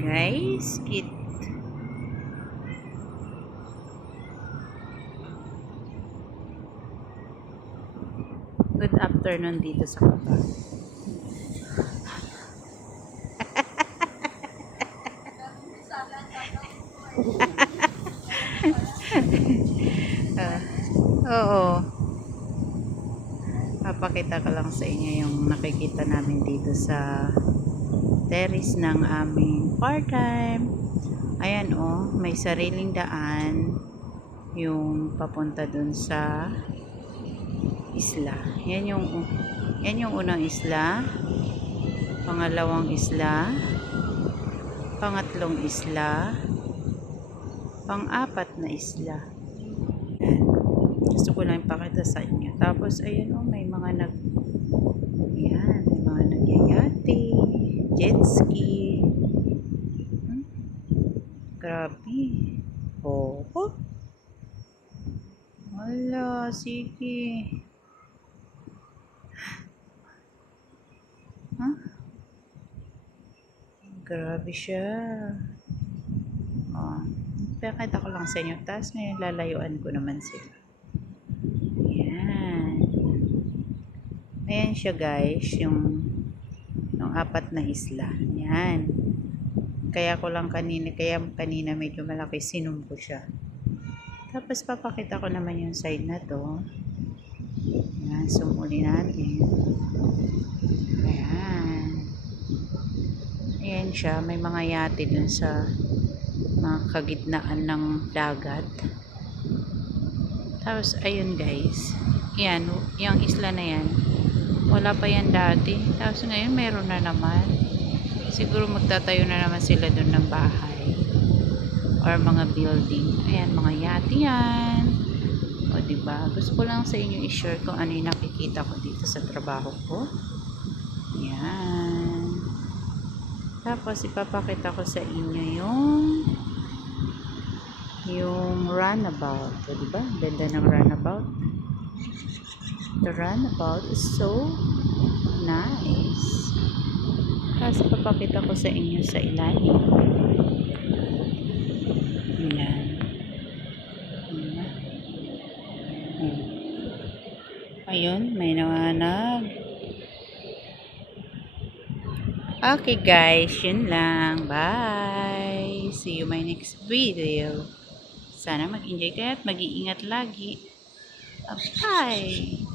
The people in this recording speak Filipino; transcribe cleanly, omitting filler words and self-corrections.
guys, good afternoon dito sa Qatar. Oo, papakita ko lang sa inyo yung nakikita namin dito sa terrace ng aming part-time. Ayan may sariling daan yung papunta dun sa isla. Yan yung unang isla, pangalawang isla, pangatlong isla, pang-apat na isla. Gusto ko lang ipakita sa inyo. Tapos ayan may mga nagyayate, jet ski. Grabe. Wala, sige. Grabe siya. Pakita ko lang sa inyo. Tapos ngayon lalayuan ko naman sila. Ayan siya guys, yung apat na isla. Ayan. Kaya kanina medyo malaki, sinum ko siya. Tapos papakita ko naman yung side na to. Ayan, zoom uli natin. Ayan siya, may mga yate dun sa mga kagitnaan ng dagat. Tapos ayun guys, yan, yung isla na yan, wala pa yan dati. Tapos ngayon meron na naman. Siguro magtatayo na naman sila dun ng bahay or mga building. Ayan, mga yate yan. O diba, gusto ko lang sa inyo i-share kung ano yung nakikita ko dito sa trabaho ko. Ayan. Tapos ipapakita ko sa inyo yung runabout. O diba, ganda ng runabout. The runabout is so nice. Tapos ipapakita ko sa inyo sa ilalim. Ayan. Ayun, may nawanag. Okay guys, yun lang. Bye! See you my next video. Sana mag-enjoy kayo at mag-iingat lagi. Bye!